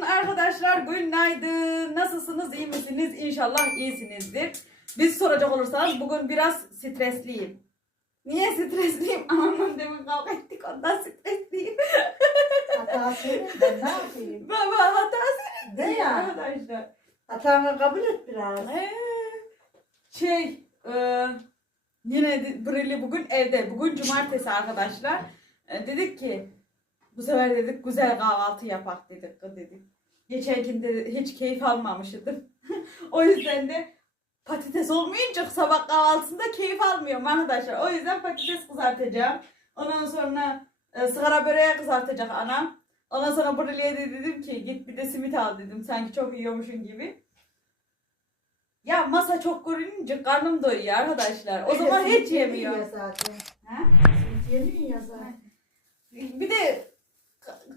Günaydın arkadaşlar, günaydın. Nasılsınız, iyi misiniz? İnşallah iyisinizdir. Biz soracak olursanız bugün biraz stresliyim. Niye stresliyim? Anamla demin kavga ettik, ondan stresliyim. Hata senin ben ne yapayım? Baba hata De senin ya. arkadaşlar. Hatanı kabul et biraz. Ee, şey, e, yine de- Brili bugün evde. Bugün cumartesi arkadaşlar. E, dedik ki, bu sefer dedik güzel kahvaltı yapak dedik. dedik. Geçenkinde hiç keyif almamıştım. o yüzden de patates olmayınca sabah kahvaltısında keyif almıyorum arkadaşlar. O yüzden patates kızartacağım. Ondan sonra e, sigara böreği kızartacak anam. Ondan sonra Brili'ye de dedim ki git bir de simit al dedim. Sanki çok yiyormuşsun gibi. Ya masa çok görününce karnım doyuyor arkadaşlar. O zaman hiç yemiyor yemiyor. zaten. Ha? Simit yemiyor ya zaten. Bir de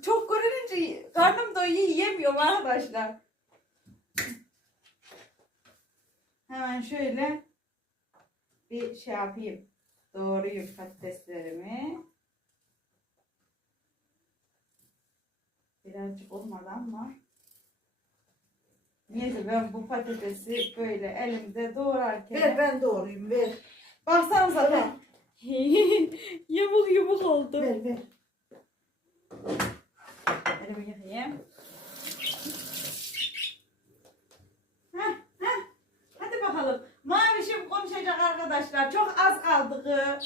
çok görününce karnım doyuyor yiyemiyorum arkadaşlar. Hemen şöyle bir şey yapayım. Doğrayayım patateslerimi. Birazcık olmadı ama. Neyse ben bu patatesi böyle elimde doğrarken. Ver ben doğrayayım ver. Baksanıza Ver. da. yumuk yumuk oldu. Ver ver. Elimi yıkayayım. Heh, heh. Hadi bakalım. Mavişim konuşacak arkadaşlar. Çok az kaldı.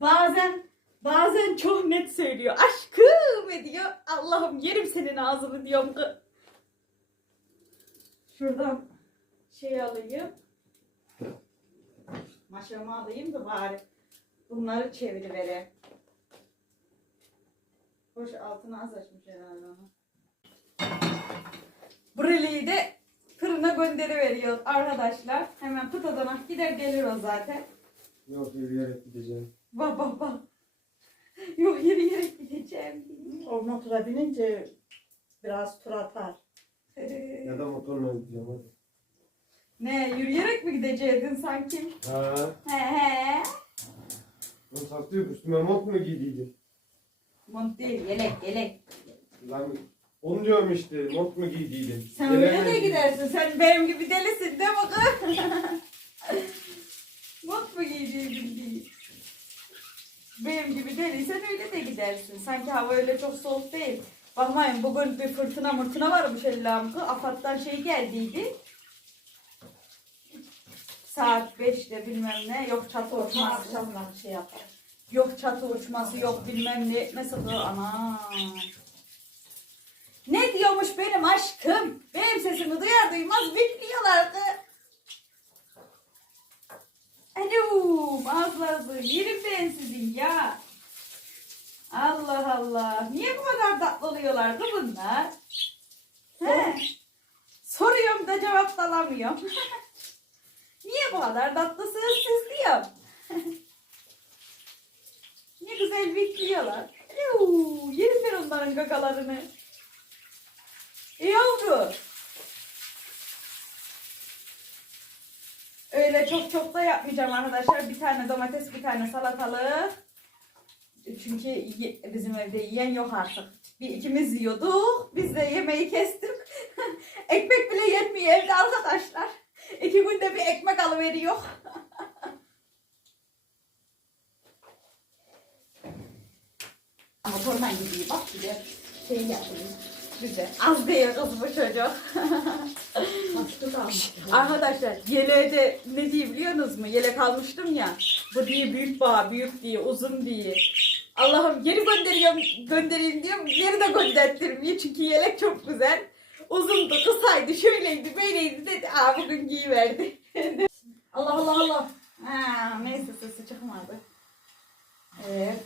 Bazen bazen çok net söylüyor. Aşkım ediyor. Allah'ım yerim senin ağzını diyorum. Şuradan şey alayım. Maşamı alayım da bari bunları çevirivereyim. Hoş altını az açmış herhalde onu. Brili'yi de fırına gönderiveriyor arkadaşlar. Hemen pıtadan gider gelir o zaten. Yok yürüyerek gideceğim. Bak bak bak. Yok yürüyerek gideceğim. O motora binince biraz tur atar. Ya da motorla gideceğim hadi. ne yürüyerek mi gideceydin sanki? Ha. He he. Ben saklıyor üstüme mont mu giydiydin? Mont değil yelek yelek. Lan onu diyorum işte mont mu giydiydin? Sen öyle de Gelemedim. gidersin. Sen benim gibi delisin değil mi kız? Mont mu giydiydin diye. Benim gibi deliysen öyle de gidersin. Sanki hava öyle çok soğuk değil. Bakmayın bugün bir fırtına mırtına varmış Allah'ım. Afat'tan şey geldiydi. Saat 5'te bilmem ne. Yok çatı Orta uçması. akşamlar şey yapar. Yok çatı uçması yok bilmem ne. Nasıl bu? Ana. Ne diyormuş benim aşkım? Benim sesimi duyar duymaz bekliyorlardı. Alo, ağızlarınızı yerim ben sizin ya. Allah Allah. Niye bu kadar tatlı oluyorlardı bunlar? He. Soruyorum da cevap alamıyorum. Niye bu kadar tatlısınız siz diyorum. ne güzel bekliyorlar. Alo, yerim ben onların gagalarını. E yavru. Öyle çok çok da yapmayacağım arkadaşlar. Bir tane domates, bir tane salatalık. Çünkü ye- bizim evde yiyen yok artık. Bir ikimiz yiyorduk. Biz de yemeği kestik. ekmek bile yenmiyor evde arkadaşlar. İki günde bir ekmek alıveriyor. Motordan gidiyor bak bir de şey yapayım. Güzel. Az değil kız bu çocuk. Arkadaşlar yeleğe de ne diye biliyorsunuz mu? Yelek almıştım ya. Bu diye büyük bağ, büyük diye, uzun diye. Allah'ım geri gönderiyorum, göndereyim diyorum. Geri de gönderttirmiyor çünkü yelek çok güzel. Uzundu, kısaydı, şöyleydi, böyleydi dedi. Aa bugün giyiverdi. Allah Allah Allah. Ha, neyse sesi çıkmadı. Evet.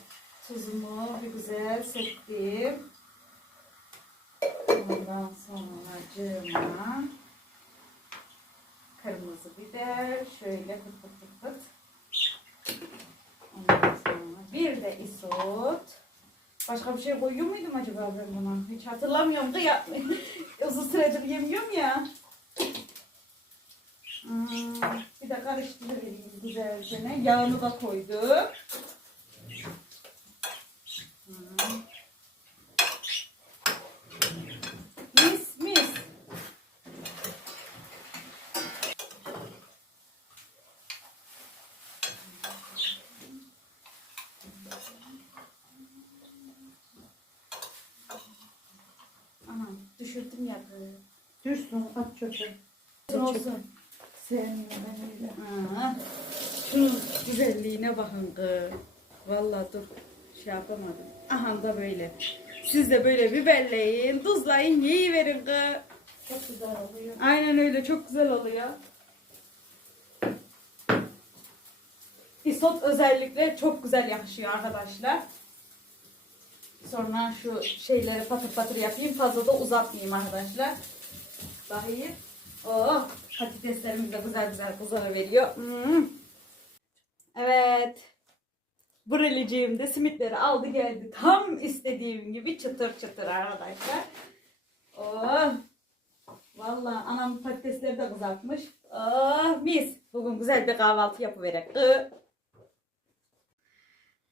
Tuzumu bir güzel sektim. Ondan sonra cığıma kırmızı biber şöyle pıt pıt pıt pıt. Ondan sonra bir de isot. Başka bir şey koyuyor muydum acaba ben buna? Hiç hatırlamıyorum da ya. Uzun süredir yemiyorum ya. Hmm, bir de karıştırıvereyim güzelce. Yağını da koydum. Düşsün at çöpe. Olsun. Sevmiyorum ben öyle. Şunun güzelliğine bakın kız. Vallahi dur şey yapamadım. Aha da böyle. Siz de böyle biberleyin, tuzlayın, yiyiverin kız. Çok güzel oluyor. Aynen öyle çok güzel oluyor. Isot özellikle çok güzel yakışıyor arkadaşlar. Sonra şu şeyleri patır patır yapayım. Fazla da uzatmayayım arkadaşlar. Bakayım. Oh, patateslerimiz de güzel güzel kızarı veriyor. Hmm. Evet. Buraliciğim de simitleri aldı geldi. Tam istediğim gibi çıtır çıtır arkadaşlar. Oh. Vallahi anam patatesleri de kızartmış. Ah mis. Bugün güzel bir kahvaltı yapıverek.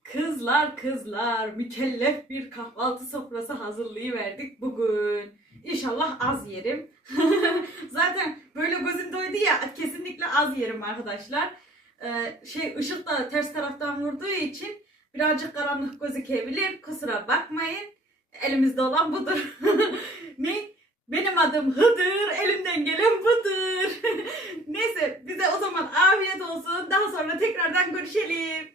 Kızlar kızlar mükellef bir kahvaltı sofrası hazırlayıverdik bugün. İnşallah az yerim. Zaten böyle gözüm doydu ya kesinlikle az yerim arkadaşlar. Ee, şey ışık da ters taraftan vurduğu için birazcık karanlık gözükebilir. Kusura bakmayın. Elimizde olan budur. ne? Benim adım Hıdır, elimden gelen budur. Neyse bize o zaman afiyet olsun. Daha sonra tekrardan görüşelim.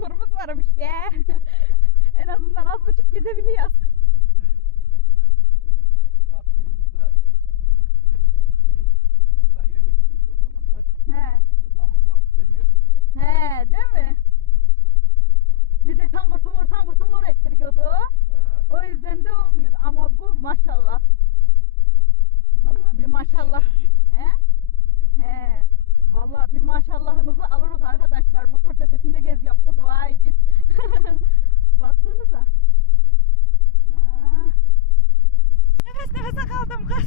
Motorumuz varmış be. en azından az buçuk gezebiliyoruz. He. He, değil mi? Bir de tam kurtumur tam kurtumur ettiriyordu. O yüzden de olmuyor. Ama bu maşallah. Vallahi bir maşallah. He? He. Vallahi bir maşallahınızı alırız arkadaşlar. Motor tepesinde gez yaptı dua edin. Baksanıza. Aa. Nefes nefese kaldım kız.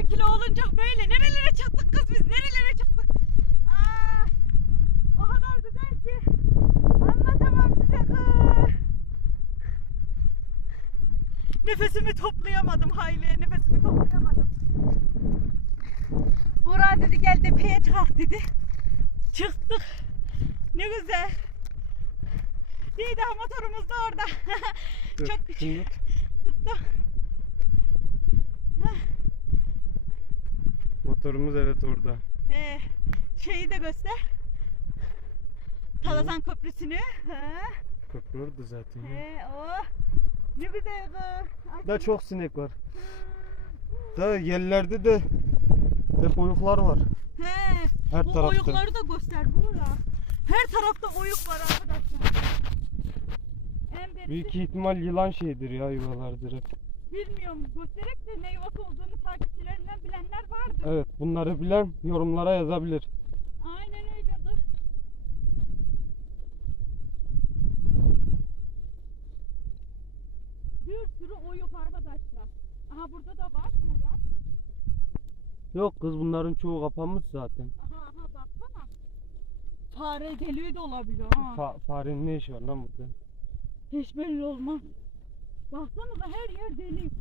İşte kilo olunca böyle. Nerelere çıktık kız biz? Nerelere çıktık? Aa, o kadar güzel ki. Anlatamam size kız. Nefesimi toplayamadım hayli. Nefesimi toplayamadım. Burak dedi gel tepeye çıkak dedi. Çıktık. Ne güzel. İyi daha motorumuz da orada. Çok küçük. Tuttu. Motorumuz evet orada. Ee, şeyi de göster. Talazan Köprüsü'nü. Ha, Köprü orada zaten. ya. he, oh. Ne kız. Ay, Da çok sinek var. Da yerlerde de hep oyuklar var. He, Her bu tarafta. oyukları da göster Buğra. Her tarafta oyuk var arkadaşlar. En ihtimal yılan şeydir ya yuvalardır hep. Bilmiyorum göstererek de ne yuvası olduğunu takipçilerinden bilenler vardır. Evet bunları bilen yorumlara yazabilir. Aynen öyle. Bir sürü oyuk arkadaşlar. Aha burada da var Buğra. Yok kız bunların çoğu kapanmış zaten. Aha aha baksana. Fare geliyor da olabilir ha. Fa- farenin ne işi var lan burada? Hiç belli olmaz. Baksanıza her yer delik.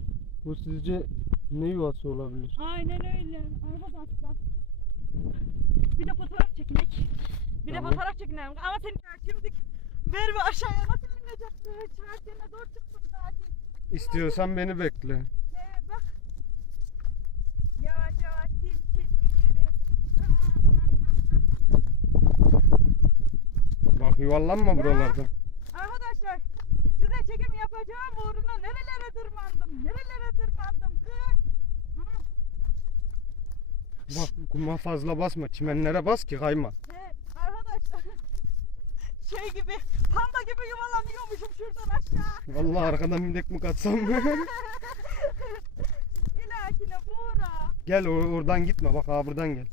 Bu sizce ne yuvası olabilir? Aynen öyle. Arkadaşlar. Bir de fotoğraf çekinek. Bir de Tamam. fotoğraf çekinelim. Ama seni şimdi Merve aşağıya nasıl ineceksin? Çarşıya zor çıktım zaten. İstiyorsan beni bekle. Ee, bak. Yavaş yavaş til iniyoruz. Bak yuvarlanma buralarda. Yapacağım uğruna nerelere tırmandım, nerelere tırmandım kız. Bak kuma fazla basma. Çimenlere bas ki kayma. he, arkadaşlar şey gibi panda gibi yuvalanıyormuşum şuradan aşağı. Vallahi arkadan mindek mi katsam? İlakine buğra. gel or- oradan gitme bak ha buradan gel.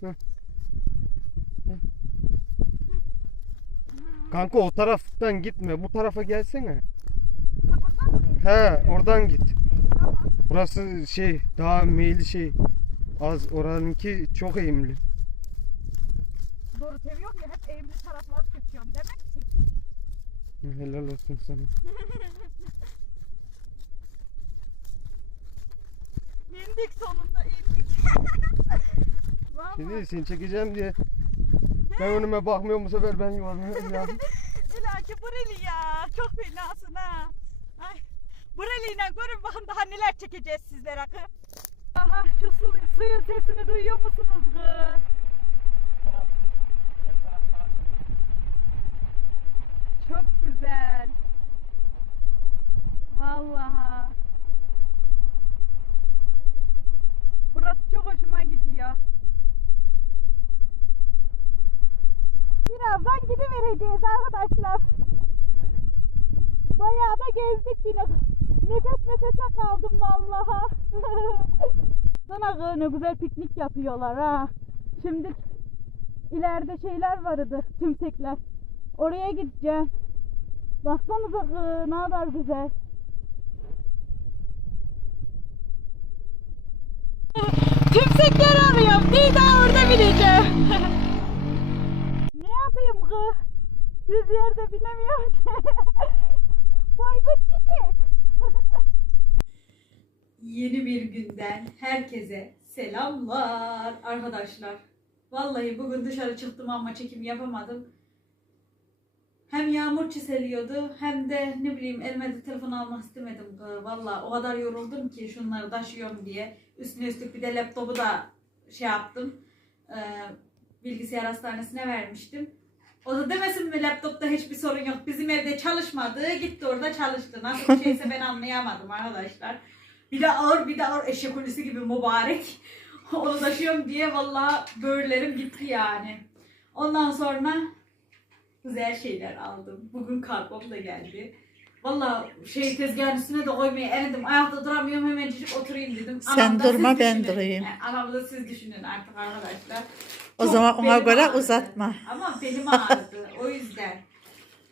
Heh. Kanka o taraftan gitme. Bu tarafa gelsene. He oradan git. Burası şey daha meyli şey. Az oranınki çok eğimli. Doğru seviyorum ya hep eğimli tarafları seçiyorum demek ki. Helal olsun sana. İndik sonunda indik. Şimdi seni çekeceğim diye ben önüme bakmıyorum bu sefer ben yuvarlanıyorum ya. İlaki Bureli ya. Çok fenasın ha. Ay. Bureli'yle görün bakın daha neler çekeceğiz sizlere akı. Aha şu su, suyun sesini duyuyor musunuz kız? Çok güzel. Vallahi. Burası çok hoşuma gidiyor. Birazdan gidivereceğiz arkadaşlar. Bayağı da gezdik yine. Nefes nefese kaldım vallaha. Sana ne güzel piknik yapıyorlar ha. Şimdi ileride şeyler vardı, tümsekler. Oraya gideceğim. Baksanıza kız ne kadar güzel. Tümsekler arıyorum. Bir daha orada bineceğim. ne yapayım kız? Düz yerde binemiyorum ki. Boykot çiçek. Yeni bir günden herkese selamlar arkadaşlar. Vallahi bugün dışarı çıktım ama çekim yapamadım. Hem yağmur çiseliyordu hem de ne bileyim elime de telefon almak istemedim. Vallahi o kadar yoruldum ki şunları taşıyorum diye. Üstüne üstlük bir de laptopu da şey yaptım. e, bilgisayar hastanesine vermiştim. O da demesin mi laptopta hiçbir sorun yok. Bizim evde çalışmadı. Gitti orada çalıştı. Nasıl bir şeyse ben anlayamadım arkadaşlar. Bir de ağır bir de ağır eşek kulisi gibi mübarek. Onu taşıyorum diye vallahi böğürlerim gitti yani. Ondan sonra güzel şeyler aldım. Bugün kargom da geldi. Vallahi şey tezgahın üstüne de koymaya eridim. Ayakta duramıyorum hemencik oturayım dedim. Sen Anam durma, ben düşünün. durayım. Yani anamı da siz düşünün artık arkadaşlar. O Çok zaman ona belim göre ağrıdı. uzatma. Ama belim ağrıdı o yüzden.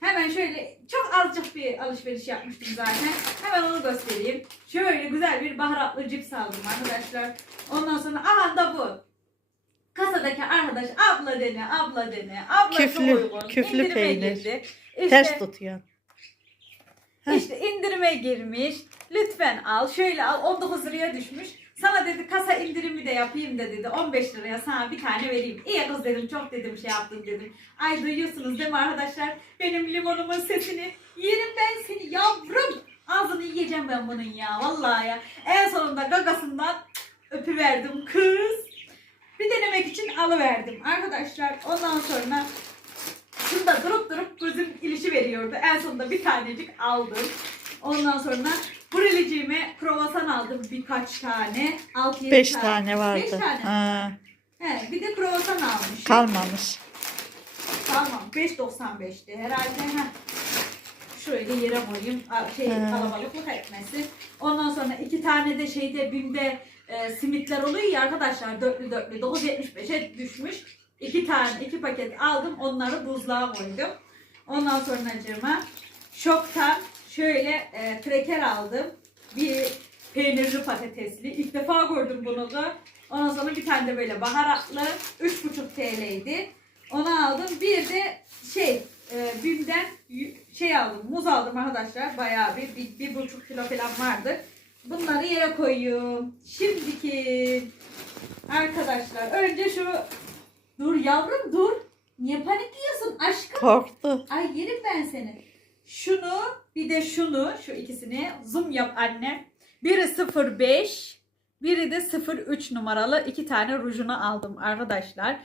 Hemen şöyle çok azıcık bir alışveriş yapmıştım zaten. Hemen onu göstereyim. Şöyle güzel bir baharatlı cips aldım arkadaşlar. Ondan sonra aha da bu. Kasadaki arkadaş abla dene abla dene. Abla Küflü- uygun. küflü İndirime peynir. girdi. İşte, Ters tutuyor. İşte indirime girmiş. Lütfen al. Şöyle al. 19 liraya düşmüş. Sana dedi kasa indirimi de yapayım da dedi. 15 liraya sana bir tane vereyim. İyi kız dedim. Çok dedim şey yaptın dedim. Ay duyuyorsunuz değil mi arkadaşlar? Benim limonumun sesini. Yerim ben seni yavrum. Ağzını yiyeceğim ben bunun ya. Vallahi ya. En sonunda gagasından öpüverdim kız. Bir denemek için alıverdim arkadaşlar. Ondan sonra şurada durup durup gözüm ilişi veriyordu. En sonunda bir tanecik aldım. Ondan sonra Brüleciğime kruvasan aldım birkaç tane. 6 Beş tane vardı. Beş tane. Ha, He, bir de kruvasan almış. kalmamış. Tamam 5.95'ti herhalde. Heh. Şöyle yere koyayım. A- Şey He. kalabalıklık etmesin. Ondan sonra iki tane de şeyde BİM'de e, simitler oluyor ya arkadaşlar. Dörtlü dörtlü 9.75'e düşmüş. İki tane iki paket aldım. Onları buzluğa koydum. Ondan sonra cırma şoktan şöyle e, kreker aldım. Bir peynirli patatesli. İlk defa gördüm bunu da. Ondan sonra bir tane de böyle baharatlı. 3,5 TL'ydi. Onu aldım. Bir de şey e, BİM'den şey aldım. Muz aldım arkadaşlar. Bayağı bir, bir, bir buçuk kilo falan vardı. Bunları yere koyuyorum. Şimdiki arkadaşlar önce şu dur yavrum dur. Niye panikliyorsun aşkım? Korktu. Ay yerim ben seni. Şunu bir de şunu şu ikisini zoom yap anne. Biri 05 biri de 03 numaralı iki tane rujunu aldım arkadaşlar.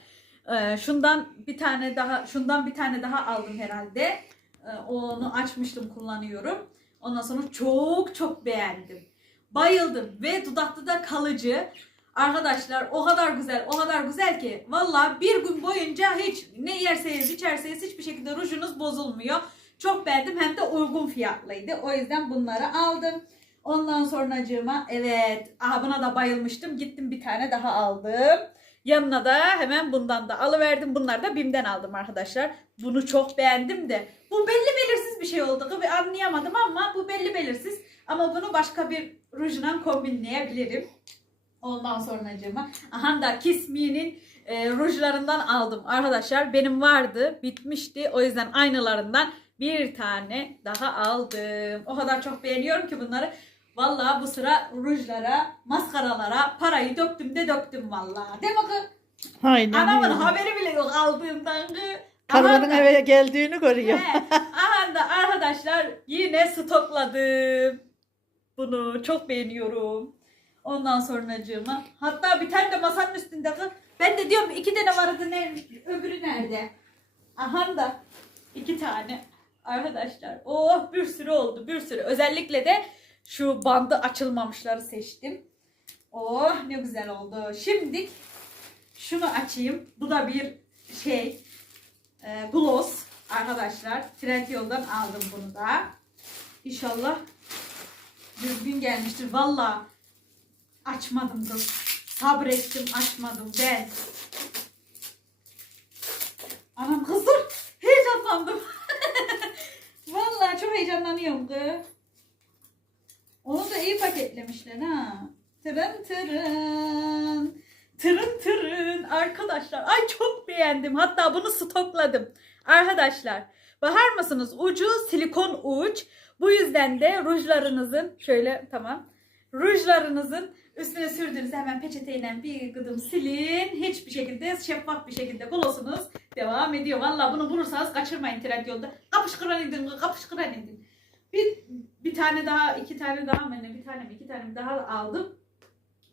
Ee, şundan bir tane daha şundan bir tane daha aldım herhalde. Ee, onu açmıştım kullanıyorum. Ondan sonra çok çok beğendim. Bayıldım ve dudakta da kalıcı. Arkadaşlar o kadar güzel, o kadar güzel ki valla bir gün boyunca hiç ne yerseniz içerseniz hiçbir şekilde rujunuz bozulmuyor. Çok beğendim hem de uygun fiyatlıydı. O yüzden bunları aldım. Ondan sonracığıma evet aha buna da bayılmıştım. Gittim bir tane daha aldım. Yanına da hemen bundan da alıverdim. Bunları da BİM'den aldım arkadaşlar. Bunu çok beğendim de. Bu belli belirsiz bir şey oldu. Anlayamadım ama bu belli belirsiz. Ama bunu başka bir rujla kombinleyebilirim. Ondan sonracığıma. Aha da Kiss Me'nin e, rujlarından aldım arkadaşlar. Benim vardı, bitmişti. O yüzden aynılarından bir tane daha aldım. O kadar çok beğeniyorum ki bunları. Vallahi bu sıra rujlara, maskaralara parayı döktüm de döktüm vallahi. Değil mi kız? Aynen Anamın öyle. haberi bile yok aldığımdan. kız. Karıların eve geldiğini görüyor. He, aha da arkadaşlar yine stokladım. Bunu çok beğeniyorum. Ondan sonracığıma. Hatta bir tane de masanın üstünde kız. Ben de diyorum iki tane vardı ne, öbürü nerede? Aha da iki tane. Arkadaşlar oh bir sürü oldu bir sürü. Özellikle de şu bandı açılmamışları seçtim. Oh ne güzel oldu. Şimdi şunu açayım. Bu da bir şey e, gloss arkadaşlar. Trendyol'dan aldım bunu da. İnşallah düzgün gelmiştir. Valla açmadım kız. Sabrettim açmadım ben. Anam kız dur. Heyecanlandım. Heyecanlanıyorum. Onu da iyi paketlemişler ha. Tırın tırın. Tırın tırın. Arkadaşlar ay çok beğendim. Hatta bunu stokladım. Arkadaşlar bakar mısınız? Ucu silikon uç. Bu yüzden de rujlarınızın şöyle tamam. Rujlarınızın üstüne sürdüğünüz hemen peçeteyle bir gıdım silin. Hiçbir şekilde şeffaf bir şekilde glossunuz devam ediyor. Valla bunu bulursanız kaçırmayın trend yolda. Kapışkıran edin, kapışkıran edin. Bir, bir tane daha, iki tane daha mı ne? Bir tane mi, iki tane mi daha aldım.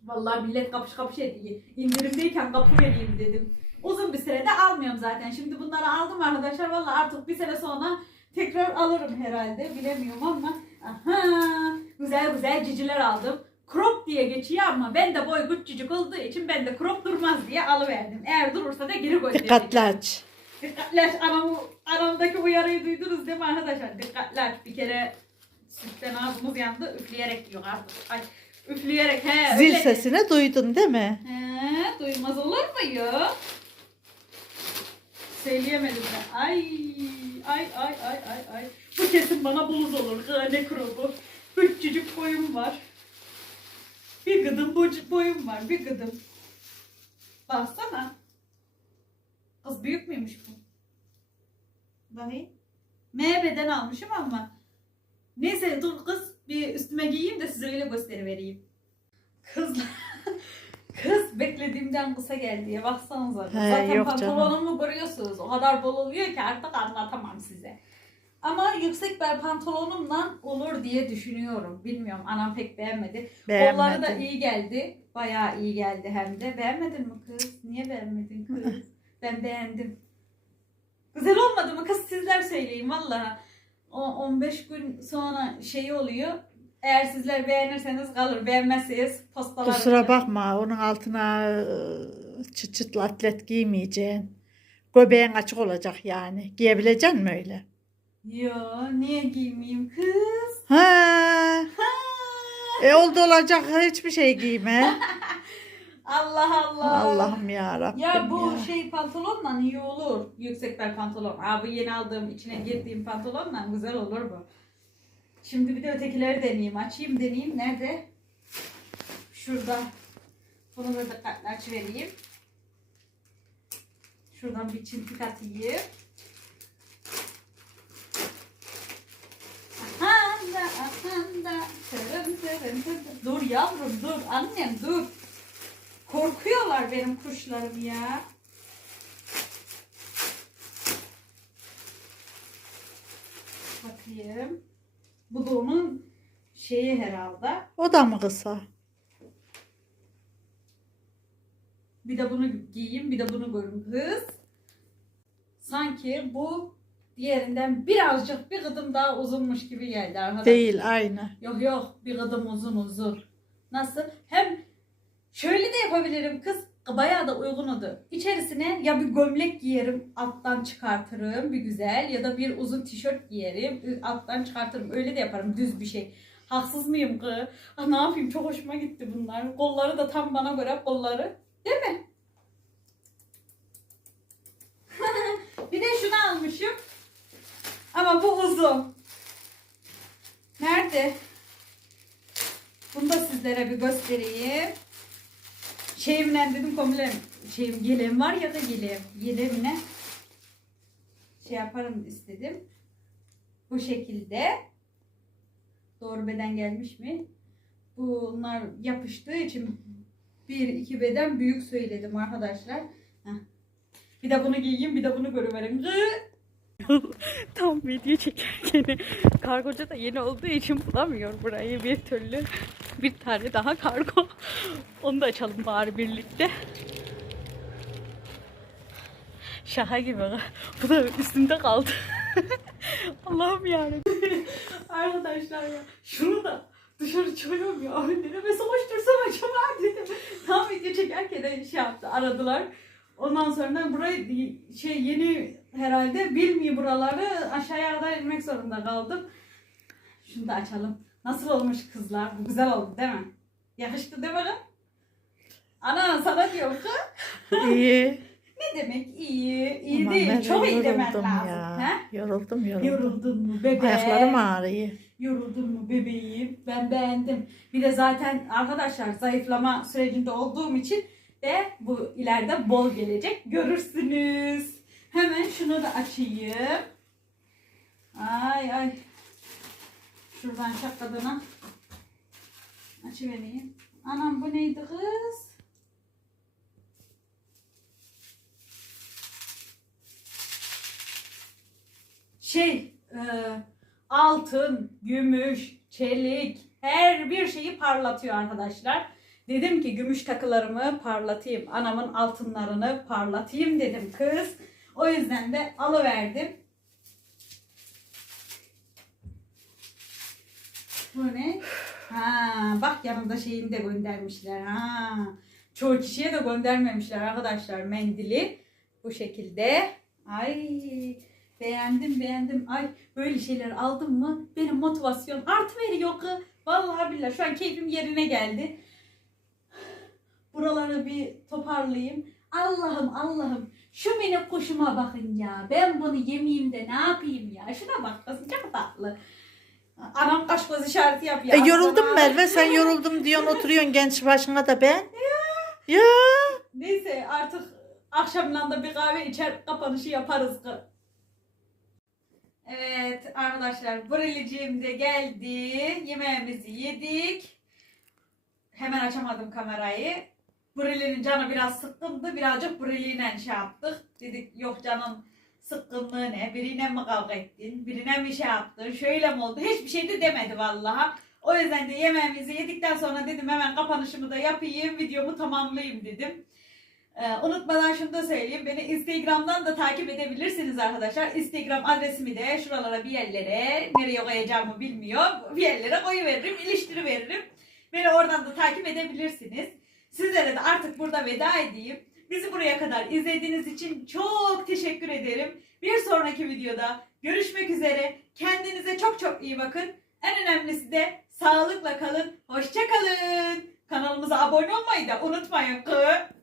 Vallahi millet kapış kapış ediyor. İndirimdeyken kapı vereyim dedim. Uzun bir sürede almıyorum zaten. Şimdi bunları aldım arkadaşlar. Vallahi artık bir sene sonra tekrar alırım herhalde. Bilemiyorum ama. Aha, güzel güzel ciciler aldım. Crop diye geçiyor ama ben de boy küçücük olduğu için ben de crop durmaz diye alıverdim. Eğer durursa da geri göndereceğim. Dikkatli aç. Dikkatli aç. Anamı, anamdaki uyarıyı duydunuz değil mi arkadaşlar? Dikkatli aç. Bir kere sütten ağzımız yandı. Üfleyerek yiyor artık. Ay, üfleyerek. He, Zil öyle. sesini duydun değil mi? He, duymaz olur mu ya? Söyleyemedim ben. Ay, ay, ay, ay, ay, ay. Bu kesin bana buluz olur. Ne krobu. Küçücük boyum var. Bir gıdım boy- boyum var. Bir gıdım. Baksana. Kız büyük müymüş bu? Bakayım. M beden almışım ama. Neyse dur kız bir üstüme giyeyim de size öyle gösterivereyim. Kız Kız beklediğimden kısa geldi ya baksanıza. He, Zaten pantolonumu görüyorsunuz. O kadar bol oluyor ki artık anlatamam size. Ama yüksek bel pantolonumla olur diye düşünüyorum. Bilmiyorum anam pek beğenmedi. Kolları da iyi geldi. Bayağı iyi geldi hem de. Beğenmedin mi kız? Niye beğenmedin kız? Ben beğendim. Güzel olmadı mı kız sizler söyleyin vallahi. O 15 gün sonra şey oluyor. Eğer sizler beğenirseniz kalır. Beğenmezseniz postalarım. Kusura bakma onun altına e, çıt çıtlı atlet giymeyeceksin. Göbeğin açık olacak yani. Giyebilecek mi öyle? Yo niye giymeyeyim kız? Ha. E oldu olacak hiçbir şey giyme. Allah Allah. Allah'ım ya Rabbim Ya bu şey pantolonla iyi olur. Yüksek bel pantolon. Aa bu yeni aldığım içine girdiğim pantolonla güzel olur bu. Şimdi bir de ötekileri deneyeyim. Açayım deneyeyim. Nerede? Şurada. Bunu da dikkatli açıvereyim. Şuradan bir çintik atayım. Ahanda, tırın tırın tırın. Dur yavrum dur. Annem dur. Korkuyorlar benim kuşlarım ya. Bakayım. Bu da onun şeyi herhalde. O da mı kısa? Bir de bunu giyeyim, bir de bunu görün kız. Sanki bu diğerinden birazcık bir gıdım daha uzunmuş gibi geldi arkadaşlar. Değil aynı. Yok yok bir gıdım uzun uzun. Nasıl? Hem şöyle de yapabilirim kız. Bayağı da uygun oldu. İçerisine ya bir gömlek giyerim alttan çıkartırım bir güzel ya da bir uzun tişört giyerim alttan çıkartırım. Öyle de yaparım düz bir şey. Haksız mıyım kız? Ah, ne yapayım çok hoşuma gitti bunlar. Kolları da tam bana göre kolları. Değil mi? bir de şunu almışım. Ama bu uzun. Nerede? Bunu da sizlere bir göstereyim. Şeyimle dedim komile şeyim gelem var ya da gelem. Gelemine şey yaparım istedim. Bu şekilde. Doğru beden gelmiş mi? Bunlar yapıştığı için bir iki beden büyük söyledim arkadaşlar. Heh. Bir de bunu giyeyim bir de bunu görüverin. Tam video çekerken kargocu da yeni olduğu için bulamıyor burayı bir türlü. Bir tane daha kargo. Onu da açalım bari birlikte. Şaka gibi. Bu da üstünde kaldı. Allah'ım yarabbim. Arkadaşlar ya şunu da dışarı çıkıyorum ya. Abi nereme savaştırsam acaba dedim. Tam video çekerken şey yaptı aradılar. Ondan sonra burayı şey yeni herhalde bilmiyor buraları aşağıya kadar inmek zorunda kaldım. Şunu da açalım. Nasıl olmuş kızlar? Bu güzel oldu değil mi? Yakıştı değil mi? Ana sana diyorum kız. İyi. Ne demek iyi? İyi Aman değil. Çok iyi demen yoruldum lazım. ya. He? Yoruldum yoruldum. Yoruldun mu bebeğim? Ayaklarım ağrıyor. Yoruldun mu bebeğim? Ben beğendim. Bir de zaten arkadaşlar zayıflama sürecinde olduğum için de bu ileride bol gelecek. Görürsünüz. Hemen şunu da açayım. Ay ay. Şuradan şakadına açıvereyim. Anam bu neydi kız? Şey, e, altın, gümüş, çelik her bir şeyi parlatıyor arkadaşlar. Dedim ki gümüş takılarımı parlatayım. Anamın altınlarını parlatayım dedim kız. O yüzden de alıverdim. Bu ne? Ha, bak yanında şeyini de göndermişler. Ha. Çoğu kişiye de göndermemişler arkadaşlar mendili. Bu şekilde. Ay beğendim beğendim. Ay böyle şeyler aldım mı benim motivasyon artı veriyor ki. Vallahi billahi şu an keyfim yerine geldi. Buraları bir toparlayayım. Allah'ım Allah'ım şu minik kuşuma bakın ya. Ben bunu yemeyeyim de ne yapayım ya. Şuna bak kızım çok tatlı. Anam kaş göz işareti yapıyor. E, yoruldum Aslında- Merve sen yoruldum diyorsun oturuyorsun genç başına da ben. Ya. Neyse artık akşamdan da bir kahve içer kapanışı yaparız. Evet arkadaşlar Breliciğim de geldi. Yemeğimizi yedik. Hemen açamadım kamerayı. Breli'nin canı biraz sıkkındı. Birazcık Breli'yle şey yaptık. Dedik yok canım sıkkınlığı ne? Biriyle mi kavga ettin? Birine mi şey yaptın? Şöyle mi oldu? Hiçbir şey de demedi vallahi. O yüzden de yemeğimizi yedikten sonra dedim hemen kapanışımı da yapayım, videomu tamamlayayım dedim. Ee, unutmadan şunu da söyleyeyim. Beni Instagram'dan da takip edebilirsiniz arkadaşlar. Instagram adresimi de şuralara bir yerlere, nereye koyacağımı bilmiyorum. Bir yerlere koyuveririm, iliştiriveririm. Beni oradan da takip edebilirsiniz. Sizlere de artık burada veda edeyim. Bizi buraya kadar izlediğiniz için çok teşekkür ederim. Bir sonraki videoda görüşmek üzere. Kendinize çok çok iyi bakın. En önemlisi de sağlıkla kalın. Hoşça kalın. Kanalımıza abone olmayı da unutmayın. Kı.